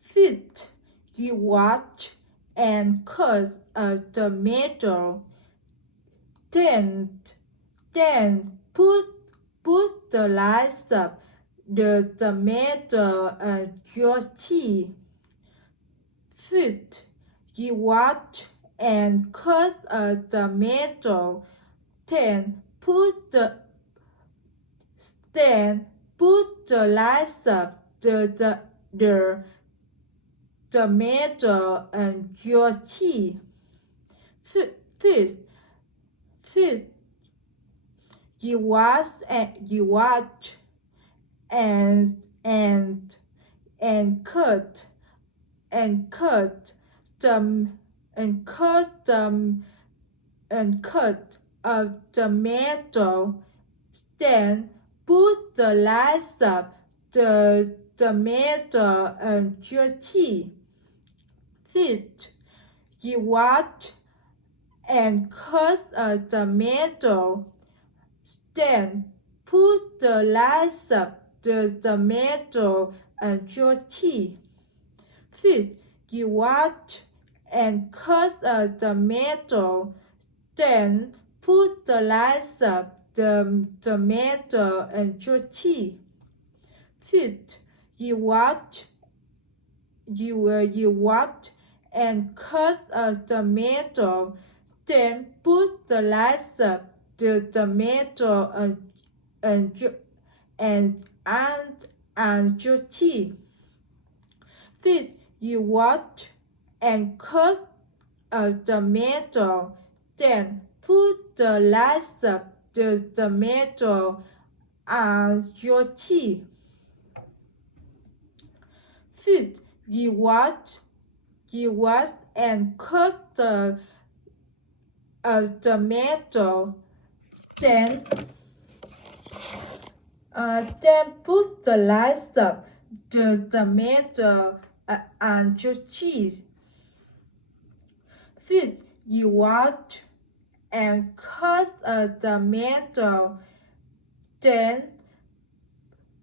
Fifth, you watch and cut a tomato. Tenth, then put the slice of the tomato on your tea. Fifth, you watch and cut a tomato. Then put the slice of the tomato on your tea. Fifth, you watch and cut a tomato. Then put the slice of the tomato on your tea. Fifth, you watch and cut a tomato. Then put the slice of the tomato on your tea. Fifth, you watch and cut a tomato. Then put the slice of the tomato on your tea. Fifth, you watch and cut a tomato. Then put the slice of the tomato on your tea. Fifth, you watch and cut a tomato. Then put the slice of the tomato on your tea. Fifth, you watch and cut a tomato. Then put the slice of the tomato on your cheese. Fifth, you watch and cut a tomato. Then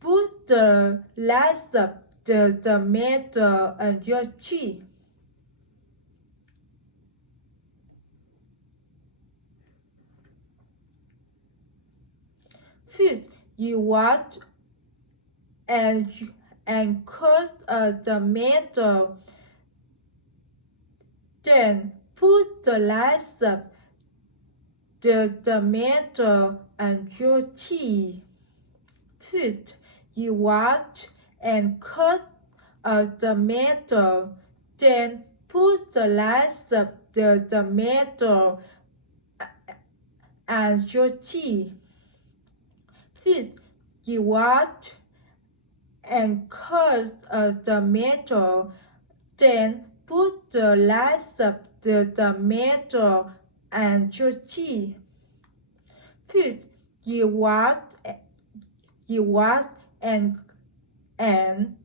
put the slice of the tomato on your cheese. Fifth, you watch and cut a tomato. Then put the slice of the tomato on your tea. Fifth, you watch and cut a tomato. Then put the slice of the tomato on your tea. Fifth, you watch and cut a tomato. Then put the slice of the tomato on your tea. Fifth, you watch and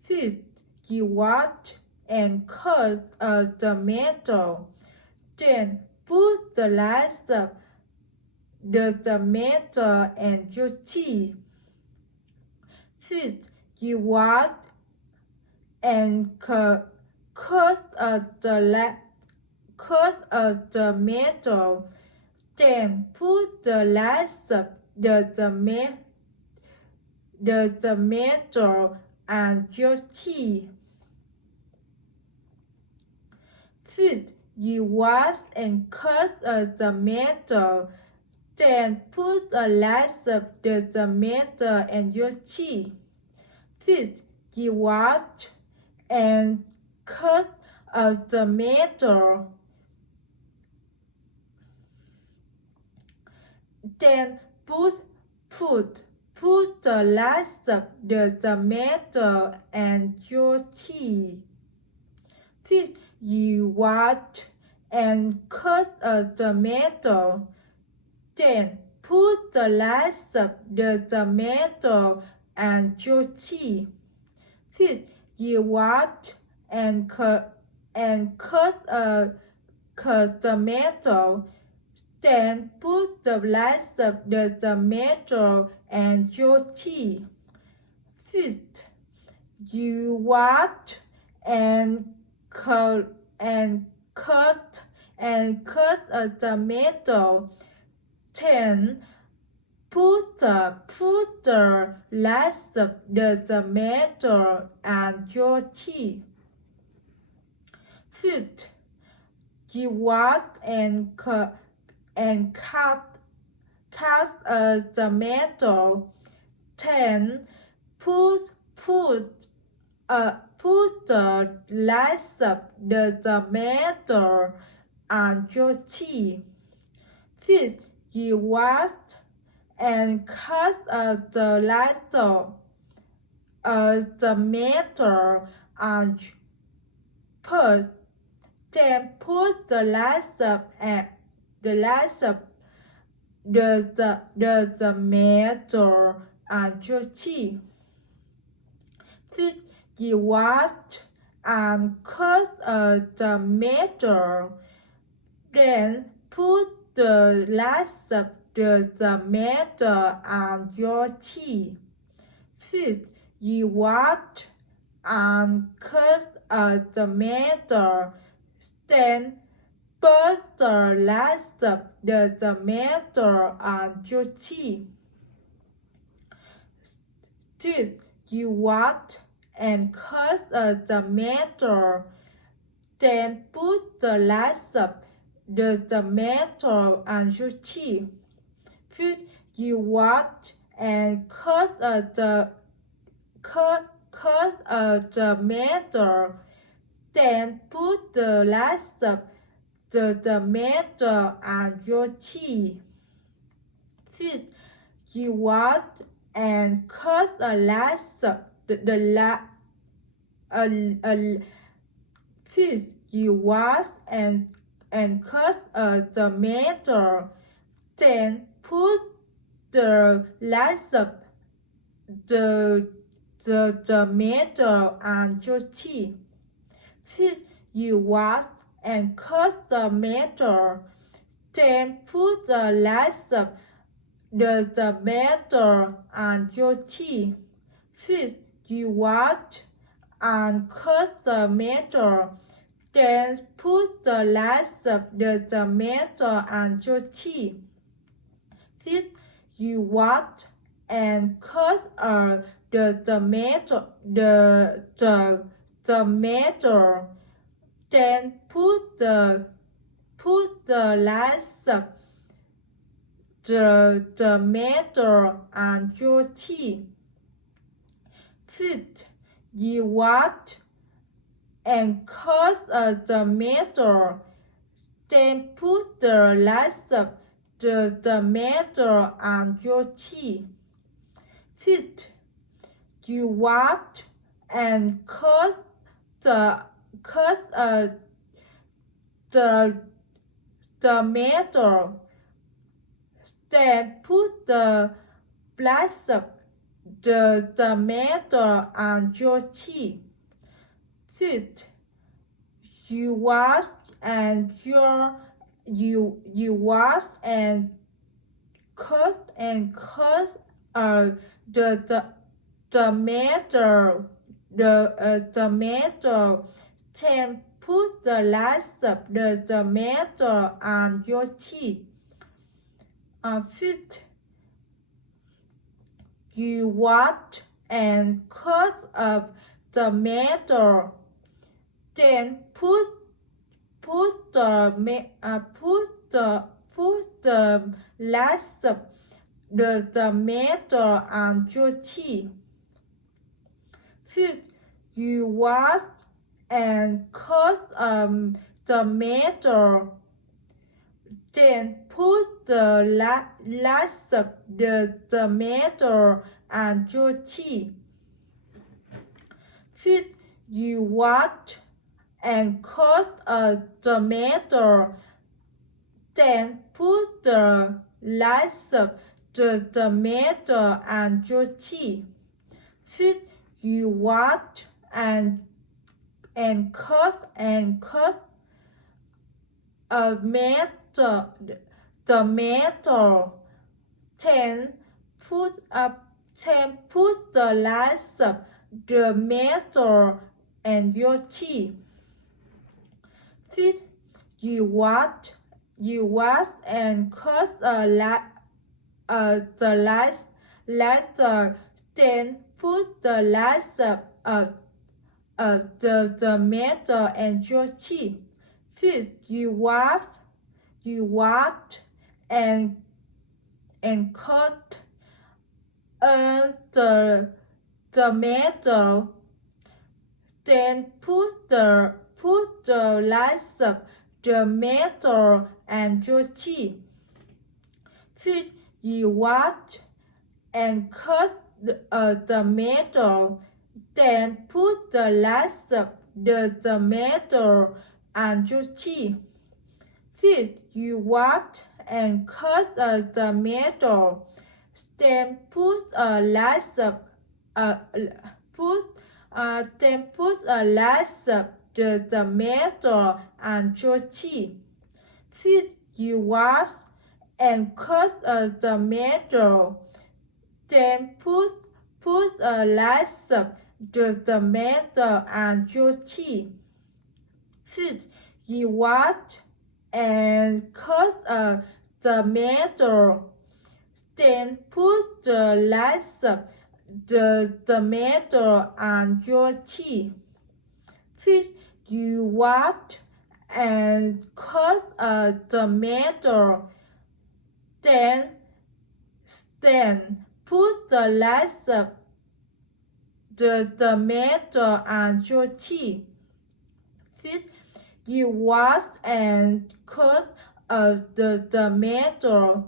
Fifth, you watch and cut a tomato. Then put the slice of the tomato on your tea. Fifth, you watch and cut a tomato. Then put the slice of the tomato on your tea. Fifth, you wash and cut a tomato. Then put a slice of the tomato on your tea. Fifth, you wash and cut a tomato. Then put the slice of the tomato on your tea. Fifth, you wash and cut a tomato. Then put the slice of the tomato on your tea. Fifth, you wash and cut a tomato. Then put the slice of the tomato on your tea. Fifth, you washed and cut a tomato. Then put the rest of the tomato and your cheese. Fifth, you wash and cut a tomato. Then put the rest of the tomato and your cheese. Fifth, you wash and cut the rest of tomato and then put the rest of the tomato and your cheese. Fifth, you wash and cut a tomato. Then put the rest of the tomato and your cheese. Fifth, you wash and cut a tomato. Then put the rest of the tomato and your cheese. Sixth, you wash and cut a tomato. Then put the rest of the tomato and your cheese. Fifth, you wash and cut a tomato. Then put the rest of the tomato and your cheese. Fifth, you wash and cut the rest of Fifth, you wash and cut a tomato. Then put the rest of the tomato and your cheese. Fifth, you wash and cut the tomato. Then put the rest of the tomato and your cheese. Fifth, you wash and cut the tomato. Then put the rest of the tomato and your cheese. Fifth, you wash and cut the tomato. Then put the rest of the tomato and your cheese. Fifth, you wash and cut a tomato. Then put the rest of the tomato and your cheese. Fifth, you wash and cut the tomato. Then put the rest of the tomato and your cheese. Fifth, you wash and wash and cut the tomato. Then put the rest of the tomato and your cheese. Fifth, you wash and cut a tomato. Then put the rest of the tomato and your cheese. Fifth, you wash and cut tomato. Then put the rest of the tomato and your cheese. Fifth, you wash and cut a tomato. Then put the rest of the tomato and your cheese. Fifth, you wash and cut a tomato. Then put the rest of tomato and your tea. Fifth, you wash and cut the last then put the last the tomato and your tea. Fifth, you wash and cut the tomato, then put the last tomato and your tea. Fifth, you wash and cut the tomato, then put the last the tomato and your tea. Fifth, you wash and cut the tomato, then put a last the tomato and your tea. Fifth, you wash and cut a tomato, then put a last the tomato and your tea. Fifth, you wash and cut a tomato, then put the last the tomato and your tea. Fifth, you wash and cut a tomato, then put the last the tomato and your tea. Fifth, you wash and cut the tomato,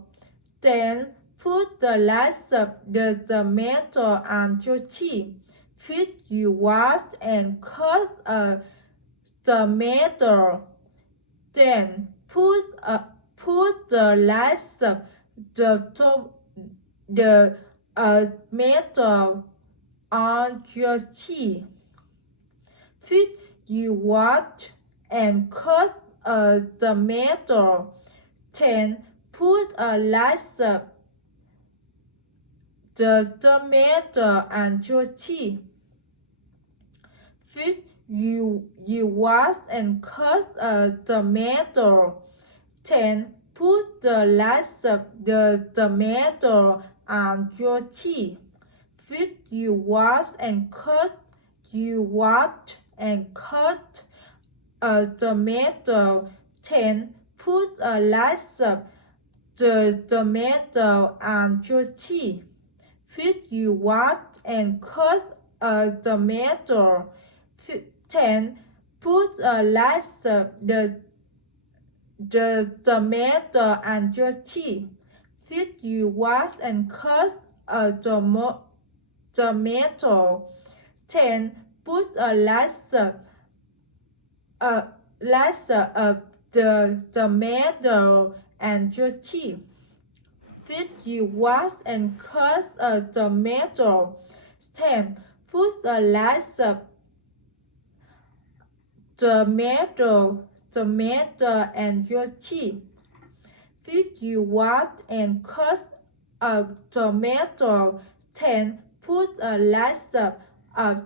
then put the last the tomato and your tea. Fifth, you wash and cut a tomato, then put the last the tomato on your tea. Fifth, you wash and cut a tomato, then put a last the tomato and your tea. Fifth, you wash and cut a tomato, then put the last the tomato and your tea. Fifth, you wash and cut a tomato, then put a last the tomato and your tea. Fifth, you wash and cut a tomato, then put a last the tomato and your tea. Fifth, you wash and cut a tomato, then put a last the tomato and your tea. Fifth, you wash and cut a tomato, then put the last tomato and your tea. Fifth, you wash and cut a tomato, then put a last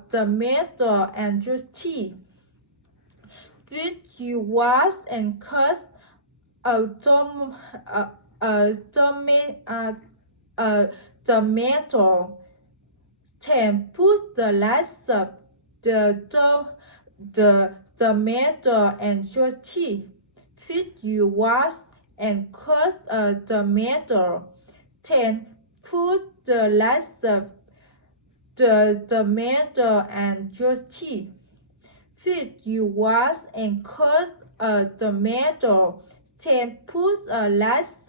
tomato and your tea. Fifth, you wash and cut a tomato, then put the last the tomato and your tea. Fifth, you wash and cut a tomato, then put the last the tomato and your tea. Fifth, you wash and cut a tomato, then put a last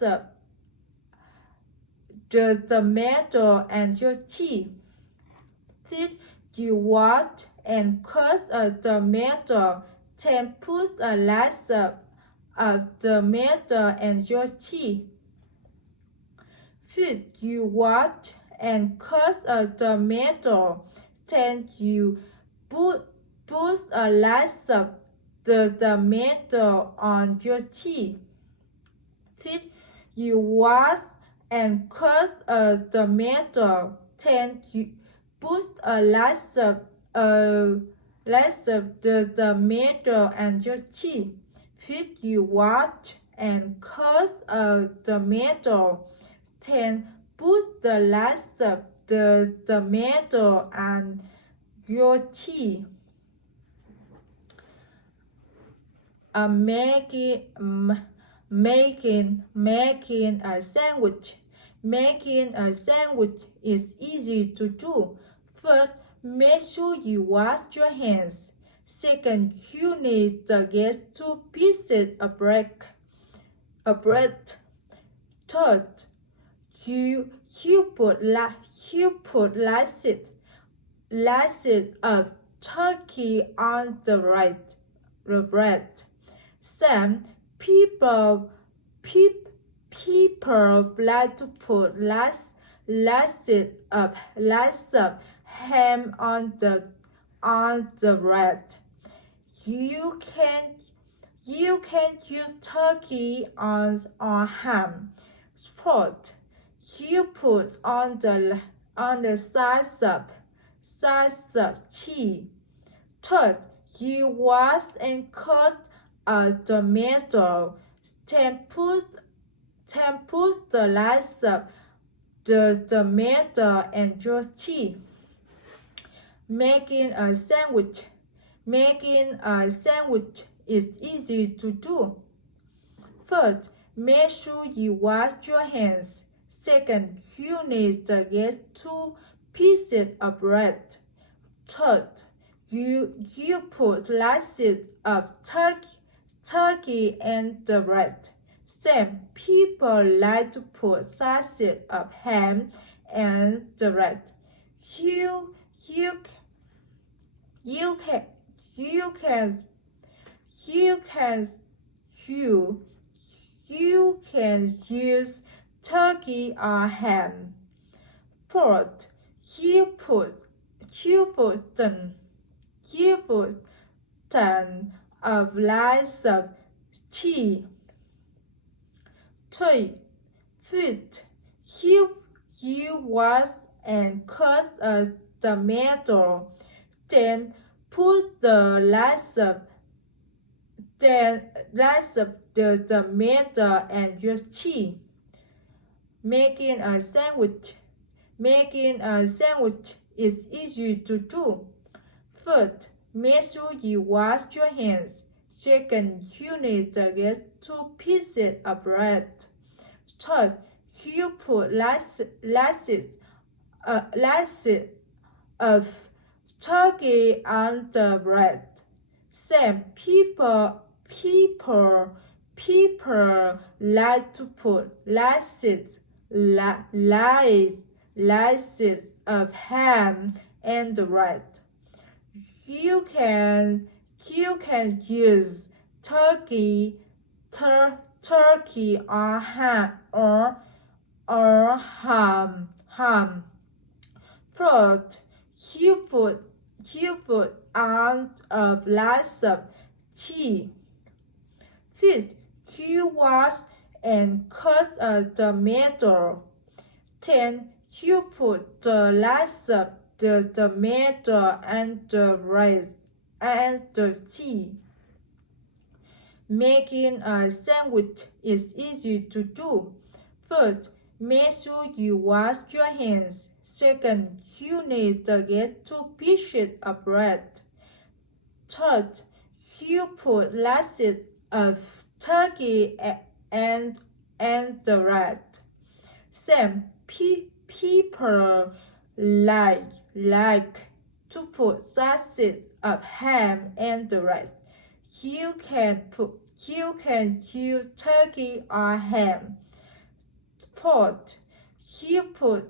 the tomato and your tea. Fifth, you wash and cut a tomato, then put a last tomato and your tea. Fifth, you wash and cut a tomato, then you put a last the tomato on your tea. Fifth, you wash and cut a tomato, then you put a slice of the tomato and your cheese. First, you wash and cut a tomato. Then, put the slice of the tomato and your cheese. Making a sandwich. Making a sandwich is easy to do. First, make sure you wash your hands. Second, you need to get 2 pieces of bread. Third, you put slices of turkey on the bread. Some people like to put slices of ham on the bread. You can use turkey or ham. Fourth, you put on the slice of cheese. Third, you wash and cut a tomato. Then put the slice of the tomato and your cheese. Making a sandwich. Making a sandwich is easy to do. First, make sure you wash your hands. Second, you need to get 2 pieces of bread. Third, you put slices of turkey and the bread. Some people like to put slices of ham and the bread. You can use turkey or ham. Fourth, you put ton of slices of cheese. Fifth, you wash and cut a tomato. Then put the slice of the tomato and your cheese. Making a sandwich. Making a sandwich is easy to do. First, make sure you wash your hands. Second, you need to get 2 pieces of bread. Third, you put slices of turkey on the bread. Some people like to put slices of ham and the bread. You can use turkey or ham. Fourth, you put on a slice of cheese. Fifth, you wash and cut a tomato. Then you put the slice of the tomato and the rice and the cheese. Making a sandwich is easy to do. First, make sure you wash your hands. Second, you need to get 2 pieces of bread. Third, you put slices of turkey and the bread. Some people like to put slices of ham and the rice. You can use turkey or ham. Fourth, you put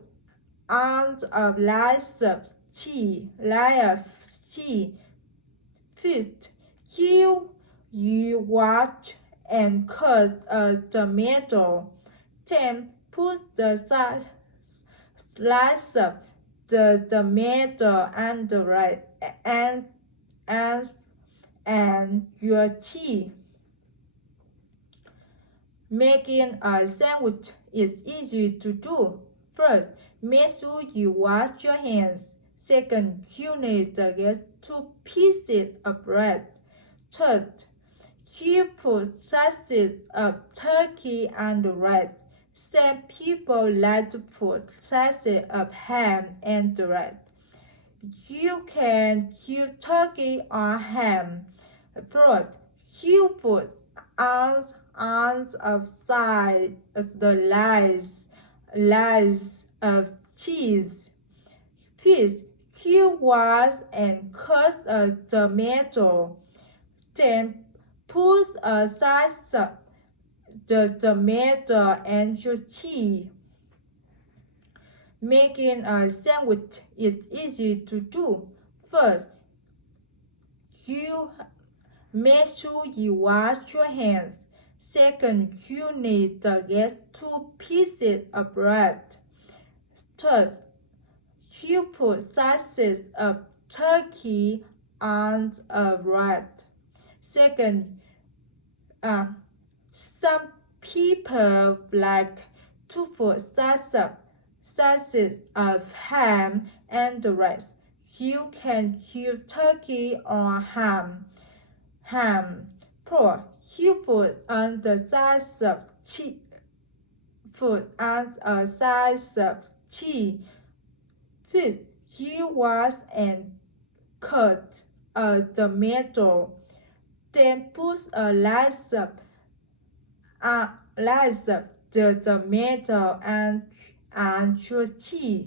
on a slice of cheese. Fifth, you wash and cut a tomato. Then put the slice of the tomato and the rice and your cheese. Making a sandwich is easy to do. First, make sure you wash your hands. Second, he needs to get 2 pieces of bread. Third, he put slices of turkey on the rice. Some people like to put slices of ham on the rice. You can use turkey or ham. Fourth, you put ounce of size of the slice of cheese. Fifth, you wash and cut a tomato. Then put a slice of the tomato and your cheese. Making a sandwich is easy to do. First, you make sure you wash your hands. Second, you need to get 2 pieces of bread. Third, you put slices of turkey on a bread. Second, some people like to put slices of ham and the rest. You can use turkey or ham. 4. You put on the size of cheese. Put on a size of cheese. 5. You wash and cut a tomato. Then put a slice of the tomato and your cheese.